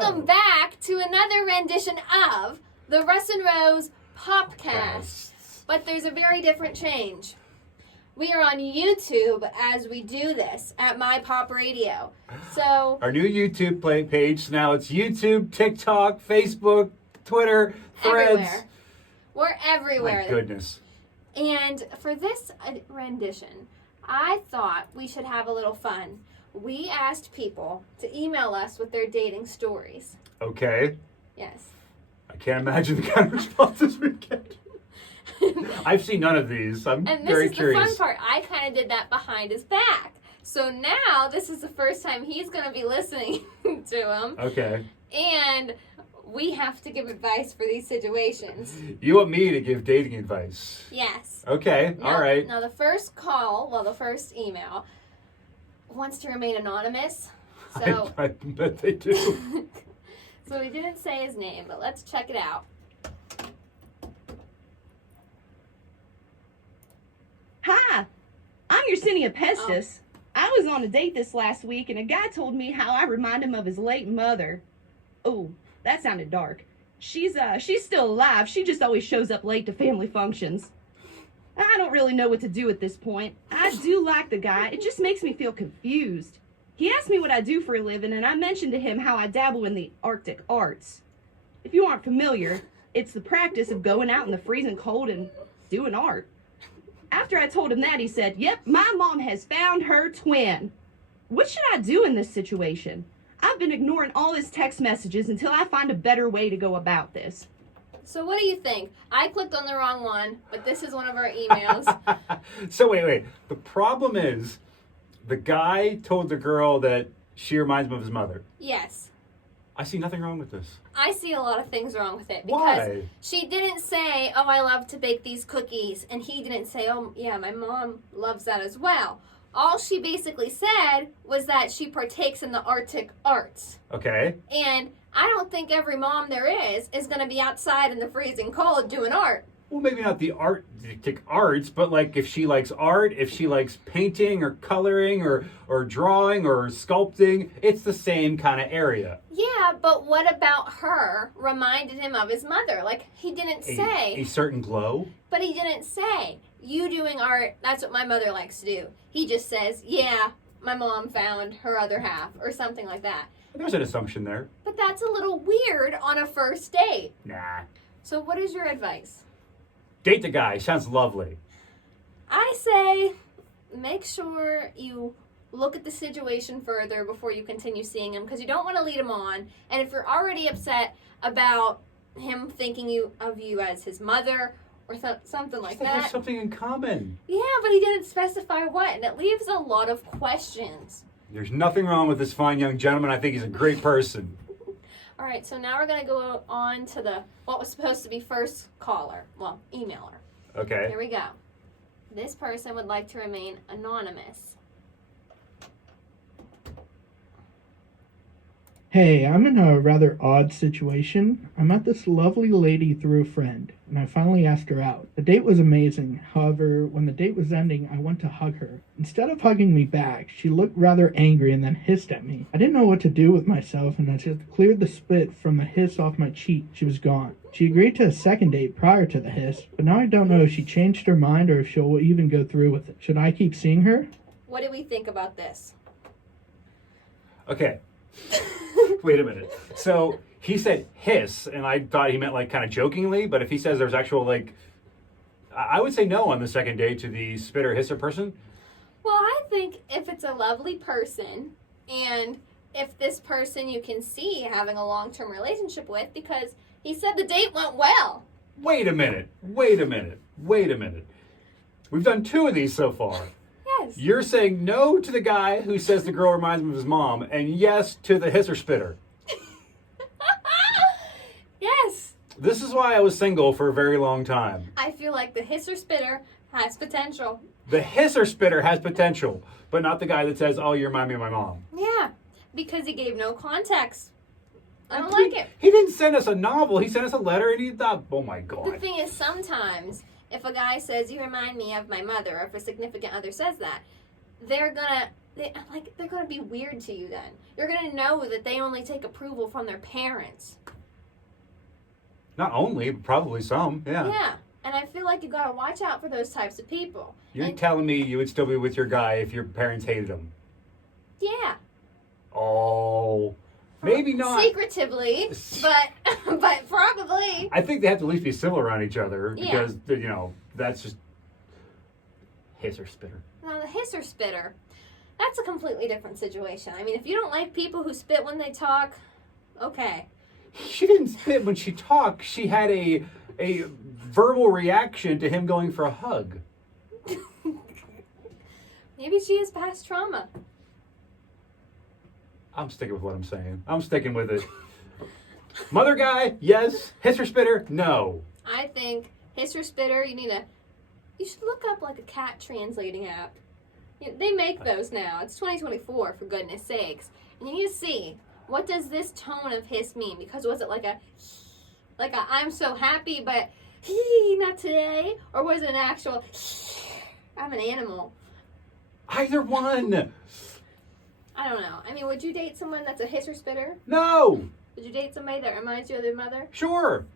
Welcome back to another rendition of the Russ and Rose Popcast. But there's a very different change. We are on YouTube as we do this at My Pop Radio. So our new YouTube page, now it's YouTube, TikTok, Facebook, Twitter, Threads. Everywhere. We're everywhere. My goodness. And for this rendition, I thought we should have a little fun. We asked people to email us with their dating stories. Okay. Yes. I can't imagine the kind of responses we get. I've seen none of these. I'm very curious. And this is the fun part. I kind of did that behind his back. So now this is the first time he's going to be listening to them. Okay. And we have to give advice for these situations. You want me to give dating advice? Yes. Okay. Now, all right. Now the first email wants to remain anonymous. So I bet they do. So he didn't say his name, but let's check it out. Hi, I'm Yersinia Pestis. I was on a date this last week, and a guy told me how I remind him of his late mother. Oh, that sounded dark. She's still alive. She just always shows up late to family functions. I don't really know what to do at this point. I do like the guy. It just makes me feel confused. He asked me what I do for a living, and I mentioned to him how I dabble in the Arctic arts. If you aren't familiar, it's the practice of going out in the freezing cold and doing art. After I told him that, he said, "Yep, my mom has found her twin." What should I do in this situation? I've been ignoring all his text messages until I find a better way to go about this. So what do you think? I clicked on the wrong one, but this is one of our emails. So wait. The problem is, the guy told the girl that she reminds him of his mother. Yes. I see nothing wrong with this. I see a lot of things wrong with it. Because Why? she didn't say, "Oh, I love to bake these cookies." And he didn't say, "Oh, yeah, my mom loves that as well." All she basically said was that she partakes in the Arctic arts. Okay. And I don't think every mom there is going to be outside in the freezing cold doing art. Well, maybe not the Arctic arts, but like if she likes art, if she likes painting or coloring or drawing or sculpting, it's the same kind of area. Yeah, but what about her reminded him of his mother? Like, he didn't say. A certain glow? But he didn't say, "You doing art, that's what my mother likes to do." He just says, "Yeah, my mom found her other half," or something like that. There's an assumption there. But that's a little weird on a first date. Nah. So what is your advice? Date the guy. Sounds lovely. I say make sure you look at the situation further before you continue seeing him, because you don't want to lead him on. And if you're already upset about him thinking of you as his mother or something like They have that. something in common. Yeah, but he didn't specify what, and it leaves a lot of questions. There's nothing wrong with this fine young gentleman. I think he's a great person. All right, so now we're going to go on to what was supposed to be first caller. Well, emailer. Okay. Here we go. This person would like to remain anonymous. Hey, I'm in a rather odd situation. I met this lovely lady through a friend, and I finally asked her out. The date was amazing. However, when the date was ending, I went to hug her. Instead of hugging me back, she looked rather angry and then hissed at me. I didn't know what to do with myself, and I just cleared the spit from the hiss off my cheek. She was gone. She agreed to a second date prior to the hiss, but now I don't know if she changed her mind or if she'll even go through with it. Should I keep seeing her? What do we think about this? Okay. Wait a minute. So he said hiss, and I thought he meant like kind of jokingly, but if he says there's actual like, I would say no on the second date to the spitter hisser person. Well, I think if it's a lovely person, and if this person you can see having a long-term relationship with, because he said the date went well. Wait a minute. We've done 2 of these so far. Yes. You're saying no to the guy who says the girl reminds him of his mom, and yes to the hisser spitter. Yes. This is why I was single for a very long time. I feel like the hisser spitter has potential. The hisser spitter has potential, but not the guy that says, "Oh, you remind me of my mom." Yeah, because he gave no context. I don't like it. He didn't send us a novel. He sent us a letter, and he thought, "Oh my The God." thing is, sometimes if a guy says, "You remind me of my mother," or if a significant other says that, they're gonna they're going to be weird to you then. You're going to know that they only take approval from their parents. Not only, but probably some. Yeah. Yeah. And I feel like you got to watch out for those types of people. You're And- telling me you would still be with your guy if your parents hated him? Yeah. Oh, maybe not. Secretively, but probably. I think they have to at least be civil around each other Yeah. because that's just hiss or spitter. Now the hiss or spitter, that's a completely different situation. I mean, if you don't like people who spit when they talk, okay. She didn't spit when she talked. She had a verbal reaction to him going for a hug. Maybe she has past trauma. I'm sticking with what I'm saying. I'm sticking with it. Mother guy, yes. Hiss or spitter, no. I think hiss or spitter, you should look up like a cat translating app. They make those now. It's 2024, for goodness sakes. And you need to see, what does this tone of hiss mean? Because was it like a I'm so happy, but not today? Or was it an actual I'm an animal? Either one. I don't know. I mean, would you date someone that's a hiss or spitter? No. Would you date somebody that reminds you of their mother? Sure.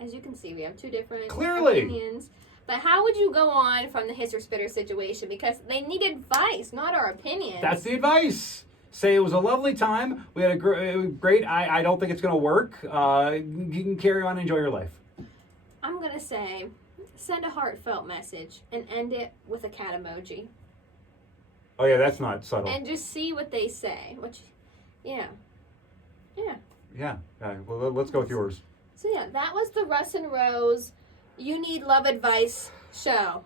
As you can see, we have two different Clearly. opinions. But how would you go on from the hiss or spitter situation? Because they need advice, not our opinions. That's the advice. Say it was a lovely time. We had a great. I don't think it's going to work. You can carry on and enjoy your life. I'm going to say, send a heartfelt message and end it with a cat emoji. Oh yeah, that's not subtle. And just see what they say. Yeah. Yeah. Well, let's go with yours. So yeah, that was the Russ and Rose You Need Love Advice show.